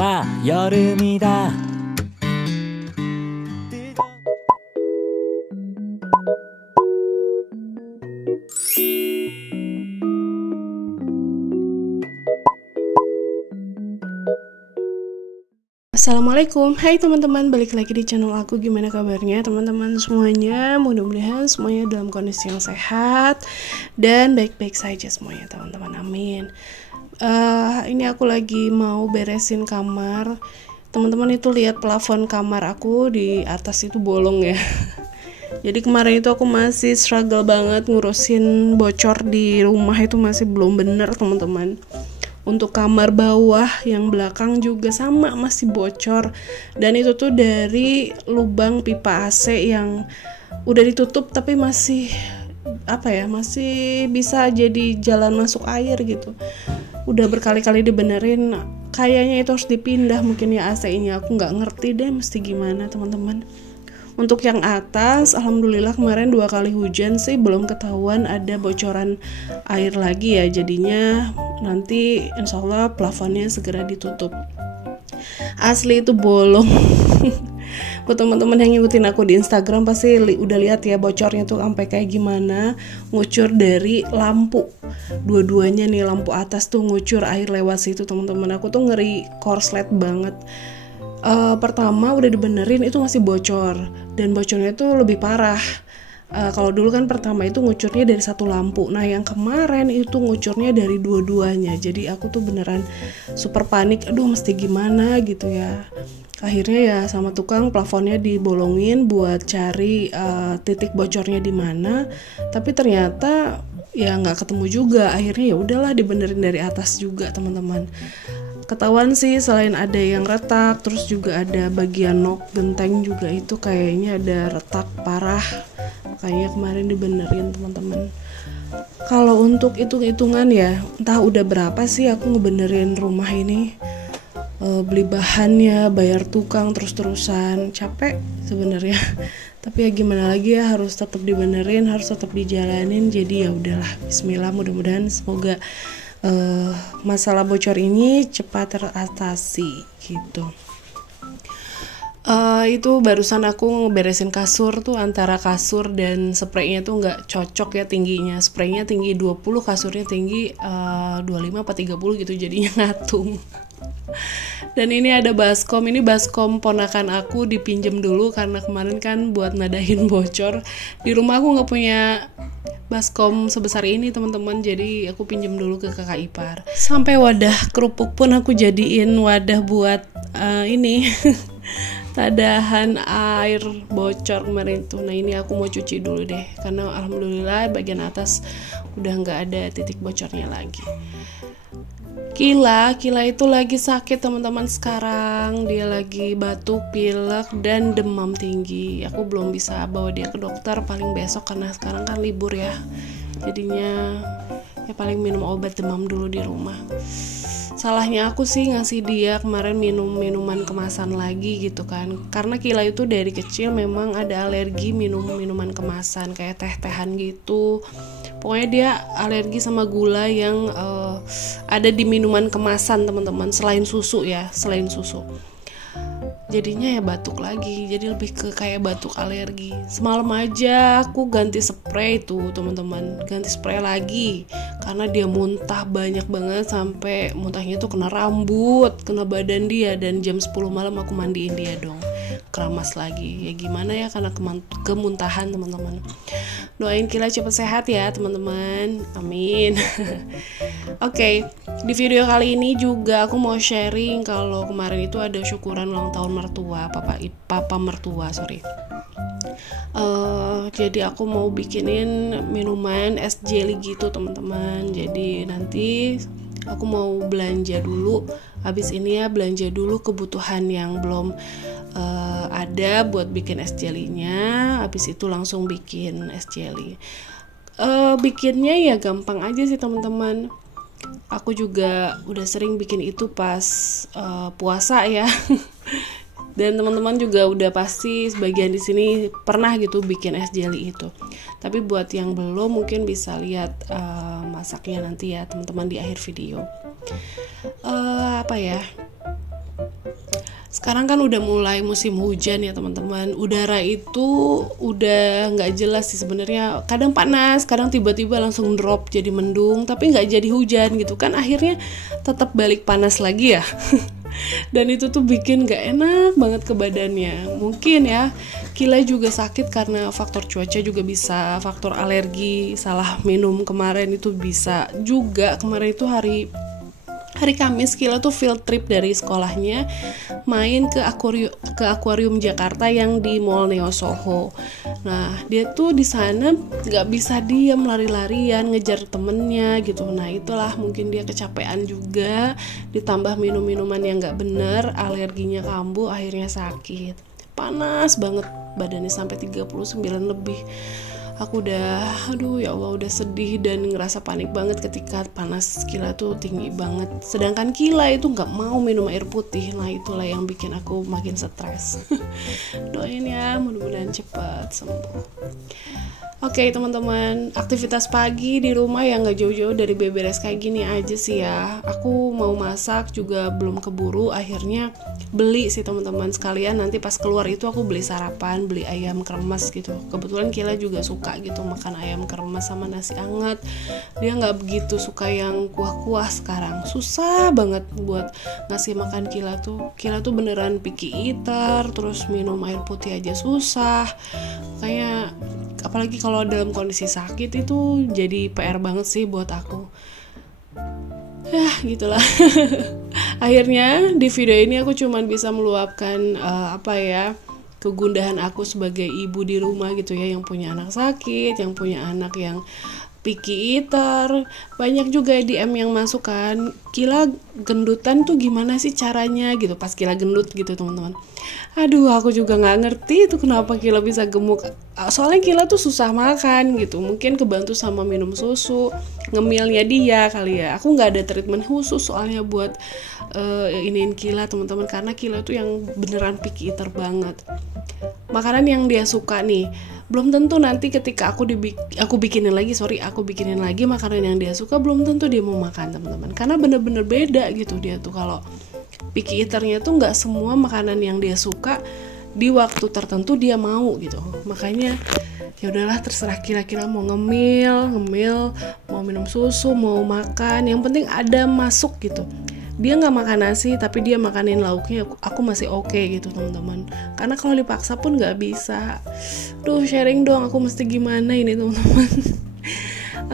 は夜見だ Assalamualaikum, hai teman-teman, balik lagi di channel aku. Gimana kabarnya teman-teman semuanya? Mudah-mudahan semuanya dalam kondisi yang sehat dan baik-baik saja semuanya teman-teman, amin. Ini aku lagi mau beresin kamar. Teman-teman itu lihat plafon kamar aku di atas itu bolong ya. Jadi kemarin itu aku masih struggle banget ngurusin bocor di rumah, itu masih belum bener teman-teman. Untuk kamar bawah yang belakang juga sama, masih bocor. Dan itu tuh dari lubang pipa AC yang udah ditutup tapi masih masih bisa jadi jalan masuk air gitu. Udah berkali-kali dibenerin, kayaknya itu harus dipindah mungkin ya AC-nya. Aku nggak ngerti deh mesti gimana teman-teman. Untuk yang atas, alhamdulillah kemarin 2 kali hujan sih belum ketahuan ada bocoran air lagi ya. Jadinya nanti insya Allah plafonnya segera ditutup. Asli itu bolong. Buat teman-teman yang ngikutin aku di Instagram pasti udah lihat ya bocornya tuh sampai kayak gimana. Ngucur dari lampu. Dua-duanya nih, lampu atas tuh ngucur air lewat situ teman-teman. Aku tuh ngeri korslet banget. Pertama udah dibenerin itu masih bocor, dan bocornya tuh lebih parah. Kalau dulu kan pertama itu ngucurnya dari satu lampu, nah yang kemarin itu ngucurnya dari dua-duanya. Jadi aku tuh beneran super panik, aduh mesti gimana gitu ya. Akhirnya ya sama tukang plafonnya dibolongin buat cari titik bocornya di mana, tapi ternyata ya nggak ketemu juga. Akhirnya ya udahlah dibenerin dari atas juga teman-teman. Ketahuan sih selain ada yang retak, terus juga ada bagian nok genteng juga itu kayaknya ada retak parah. Makanya kemarin dibenerin teman-teman. Kalau untuk hitung-hitungan ya, entah udah berapa sih aku ngebenerin rumah ini. Beli bahannya, bayar tukang terus-terusan, capek sebenarnya. Tapi ya gimana lagi ya, harus tetap dibenerin, harus tetap dijalanin. Jadi ya udahlah, bismillah, mudah-mudahan semoga masalah bocor ini cepat teratasi gitu. Itu barusan aku ngeberesin kasur tuh, antara kasur dan spraynya tuh nggak cocok ya tingginya. Spraynya tinggi 20, kasurnya tinggi 25 apa 30 gitu, jadinya ngatung. Dan ini ada baskom, ini baskom ponakan aku, dipinjem dulu karena kemarin kan buat nadahin bocor. Di rumah aku nggak punya baskom sebesar ini teman-teman, jadi aku pinjem dulu ke kakak ipar. Sampai wadah kerupuk pun aku jadiin wadah buat ini tadahan air bocor kemarin tuh. Nah ini aku mau cuci dulu deh, karena alhamdulillah bagian atas udah nggak ada titik bocornya lagi. Kila itu lagi sakit teman-teman sekarang. Dia lagi batuk, pilek, dan demam tinggi. Aku belum bisa bawa dia ke dokter, paling besok karena sekarang kan libur ya. Jadinya ya paling minum obat demam dulu di rumah. Salahnya aku sih ngasih dia kemarin minuman kemasan lagi gitu kan. Karena Kila itu dari kecil memang ada alergi minuman kemasan kayak teh-tehan gitu. Pokoknya dia alergi sama gula yang ada di minuman kemasan teman-teman, selain susu. Jadinya ya batuk lagi, jadi lebih ke kayak batuk alergi. Semalam aja aku ganti spray tuh teman-teman, ganti spray lagi karena dia muntah banyak banget, sampai muntahnya tuh kena rambut, kena badan dia. Dan jam 10 malam aku mandiin dia dong, keramas lagi. Ya gimana ya, karena kemuntahan teman-teman. Doain Kila cepet sehat ya teman-teman, amin. Oke, di video kali ini juga aku mau sharing kalau kemarin itu ada syukuran ulang tahun mertua, papa mertua. Jadi aku mau bikinin minuman es jelly gitu teman-teman. Jadi nanti aku mau belanja dulu, habis ini ya belanja dulu kebutuhan yang belum ada buat bikin es jelly-nya. Habis itu langsung bikin es jelly. Bikinnya ya gampang aja sih teman-teman. Aku juga udah sering bikin itu pas puasa ya. Dan teman-teman juga udah pasti sebagian di sini pernah gitu bikin es jelly itu. Tapi buat yang belum mungkin bisa lihat masaknya nanti ya teman-teman di akhir video. Sekarang kan udah mulai musim hujan ya teman-teman. Udara itu udah nggak jelas sih sebenarnya. Kadang panas, kadang tiba-tiba langsung drop jadi mendung, tapi nggak jadi hujan gitu kan. Akhirnya tetap balik panas lagi ya. Dan itu tuh bikin gak enak banget ke badannya. Mungkin ya Kila juga sakit karena faktor cuaca juga bisa, faktor alergi, salah minum kemarin itu bisa juga. Kemarin itu hari Kamis Kila tuh field trip dari sekolahnya main ke akuarium Jakarta yang di Mall Neo Soho. Nah dia tuh di sana nggak bisa diam, lari-larian ngejar temennya gitu. Nah itulah mungkin dia kecapean juga, ditambah minum-minuman yang nggak bener, alerginya kambuh, akhirnya sakit. Panas banget badannya sampai 39 lebih. Aku udah, aduh ya Allah, udah sedih dan ngerasa panik banget ketika panas Kila tuh tinggi banget. Sedangkan Kila itu nggak mau minum air putih. Nah itulah yang bikin aku makin stres. Doain ya, mudah-mudahan cepat sembuh. Oke teman-teman, aktivitas pagi di rumah yang gak jauh-jauh dari beberes kayak gini aja sih ya. Aku mau masak juga belum keburu, akhirnya beli sih teman-teman. Sekalian nanti pas keluar itu aku beli sarapan, beli ayam kremes gitu. Kebetulan Kila juga suka gitu makan ayam kremes sama nasi hangat. Dia gak begitu suka yang kuah-kuah sekarang. Susah banget buat ngasih makan Kila tuh. Kila tuh beneran picky eater, terus minum air putih aja susah. Kayak apalagi kalau dalam kondisi sakit itu jadi PR banget sih buat aku. Gitulah. Akhirnya di video ini aku cuman bisa meluapkan kegundahan aku sebagai ibu di rumah gitu ya, yang punya anak sakit, yang punya anak yang picky eater. Banyak juga DM yang masuk kan, Kila gendutan tuh gimana sih caranya gitu, pas Kila gendut gitu teman-teman. Aduh aku juga gak ngerti itu kenapa Kila bisa gemuk. Soalnya Kila tuh susah makan gitu, mungkin kebantu sama minum susu, ngemilnya dia kali ya. Aku gak ada treatment khusus soalnya buat iniin Kila teman-teman, karena Kila tuh yang beneran picky eater banget. Makanan yang dia suka nih belum tentu nanti ketika aku bikinin lagi makanan yang dia suka, belum tentu dia mau makan teman-teman, karena bener-bener beda gitu dia tuh. Kalau picky eaternya tuh nggak semua makanan yang dia suka di waktu tertentu dia mau gitu. Makanya ya udahlah, terserah kira-kira mau ngemil, mau minum susu, mau makan, yang penting ada masuk gitu. Dia nggak makan nasi tapi dia makanin lauknya, aku masih oke gitu teman-teman. Karena kalau dipaksa pun nggak bisa. Duh, sharing dong, aku mesti gimana ini teman-teman.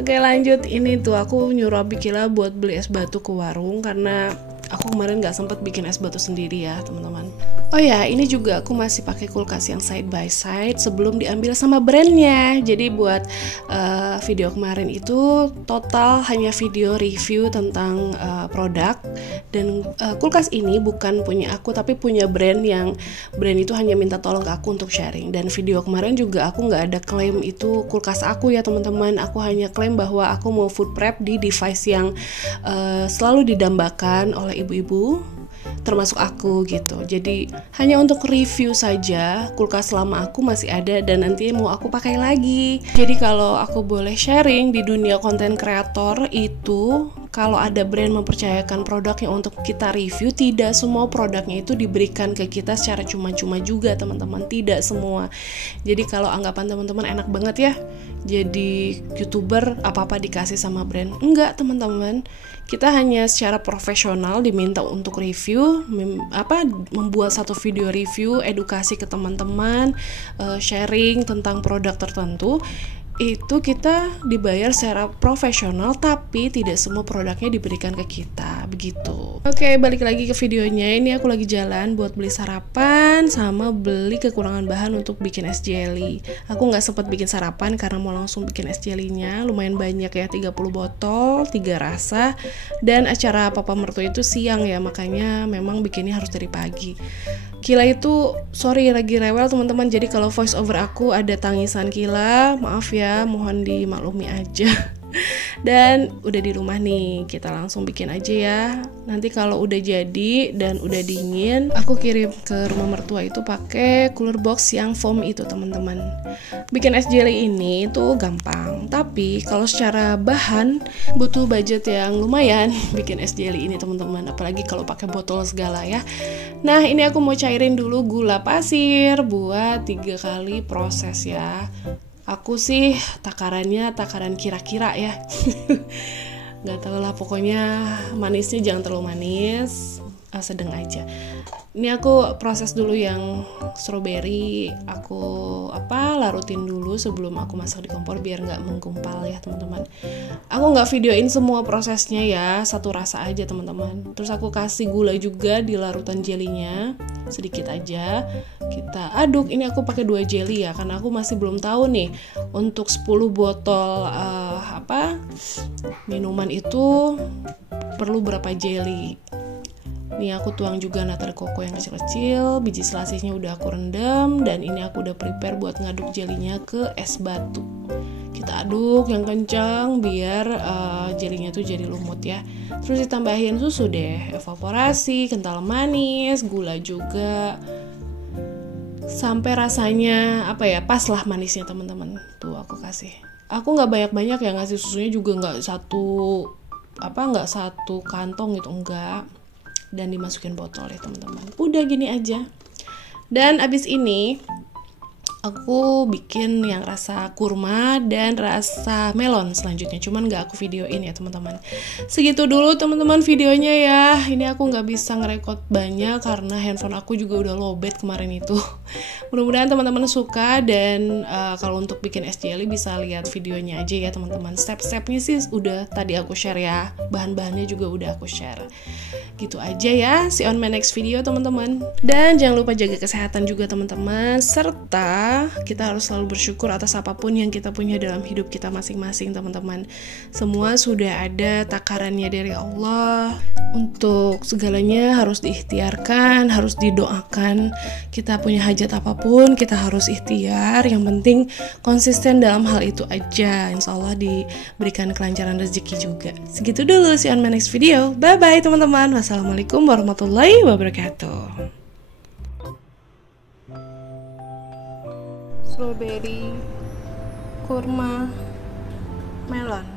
Oke lanjut, ini tuh aku nyuruh Kila buat beli es batu ke warung karena aku kemarin nggak sempet bikin es batu sendiri ya teman-teman. Oh ya, ini juga aku masih pakai kulkas yang side by side sebelum diambil sama brandnya. Jadi buat video kemarin itu total hanya video review tentang produk. Dan kulkas ini bukan punya aku tapi punya brand itu hanya minta tolong ke aku untuk sharing. Dan video kemarin juga aku nggak ada klaim itu kulkas aku ya teman-teman. Aku hanya klaim bahwa aku mau food prep di device yang selalu didambakan oleh ibu-ibu, termasuk aku gitu. Jadi hanya untuk review saja, kulkas lama aku masih ada dan nanti mau aku pakai lagi. Jadi kalau aku boleh sharing di dunia konten kreator itu, kalau ada brand mempercayakan produknya untuk kita review, tidak semua produknya itu diberikan ke kita secara cuma-cuma juga teman-teman, tidak semua. Jadi kalau anggapan teman-teman enak banget ya jadi YouTuber apa-apa dikasih sama brand, enggak teman-teman. Kita hanya secara profesional diminta untuk review, membuat satu video review, edukasi ke teman-teman, sharing tentang produk tertentu. Itu kita dibayar secara profesional, tapi tidak semua produknya diberikan ke kita, begitu. Oke, balik lagi ke videonya. Ini aku lagi jalan buat beli sarapan sama beli kekurangan bahan untuk bikin es jelly. Aku nggak sempat bikin sarapan karena mau langsung bikin es jelly-nya. Lumayan banyak ya, 30 botol, 3 rasa. Dan acara papa mertua itu siang ya, makanya memang bikinnya harus dari pagi. Kila itu, sorry lagi rewel teman-teman, jadi kalau voice over aku ada tangisan Kila, maaf ya, mohon dimaklumi aja. Dan udah di rumah nih, kita langsung bikin aja ya. Nanti kalau udah jadi dan udah dingin, aku kirim ke rumah mertua itu pakai cooler box yang foam itu teman-teman. Bikin es jelly ini tuh gampang, tapi kalau secara bahan butuh budget yang lumayan bikin es jelly ini teman-teman, apalagi kalau pakai botol segala ya. Nah ini aku mau cairin dulu gula pasir buat 3 kali proses ya. Aku sih takaran kira-kira ya. Nggak tahu lah, pokoknya manisnya jangan terlalu manis, sedang aja. Ini aku proses dulu yang strawberry, aku larutin dulu sebelum aku masak di kompor biar nggak menggumpal ya teman-teman. Aku nggak videoin semua prosesnya ya, satu rasa aja teman-teman. Terus aku kasih gula juga di larutan jelinya, sedikit aja. Kita aduk. Ini aku pakai 2 jelly ya, karena aku masih belum tahu nih untuk 10 botol minuman itu perlu berapa jelly. Nih aku tuang juga nata de coco yang kecil-kecil, biji selasihnya udah aku rendam, dan ini aku udah prepare buat ngaduk jelinya ke es batu. Kita aduk yang kencang biar jelinya tuh jadi lumut ya. Terus ditambahin susu deh, evaporasi, kental manis, gula juga, sampai rasanya pas lah manisnya teman-teman. Tuh aku kasih. Aku nggak banyak-banyak ya ngasih susunya, juga nggak satu kantong gitu, enggak. Dan dimasukin botol ya teman-teman. Udah gini aja. Dan abis ini aku bikin yang rasa kurma dan rasa melon selanjutnya, cuman gak aku videoin ya teman-teman. Segitu dulu teman-teman videonya ya. Ini aku gak bisa ngerekod banyak karena handphone aku juga udah lowbat kemarin itu. Mudah-mudahan teman-teman suka, dan kalau untuk bikin es jelly bisa lihat videonya aja ya teman-teman. Step-stepnya sih udah tadi aku share ya, bahan-bahannya juga udah aku share. Gitu aja ya, see on my next video teman-teman. Dan jangan lupa jaga kesehatan juga teman-teman, serta kita harus selalu bersyukur atas apapun yang kita punya dalam hidup kita masing-masing teman-teman. Semua sudah ada takarannya dari Allah. Untuk segalanya harus diikhtiarkan, harus didoakan. Kita punya hajat apapun, kita harus ikhtiar. Yang penting konsisten dalam hal itu aja. Insya Allah diberikan kelancaran rezeki juga. Segitu dulu, see on my next video. Bye-bye teman-teman. Wassalamualaikum warahmatullahi wabarakatuh. Strawberry, kurma, melon.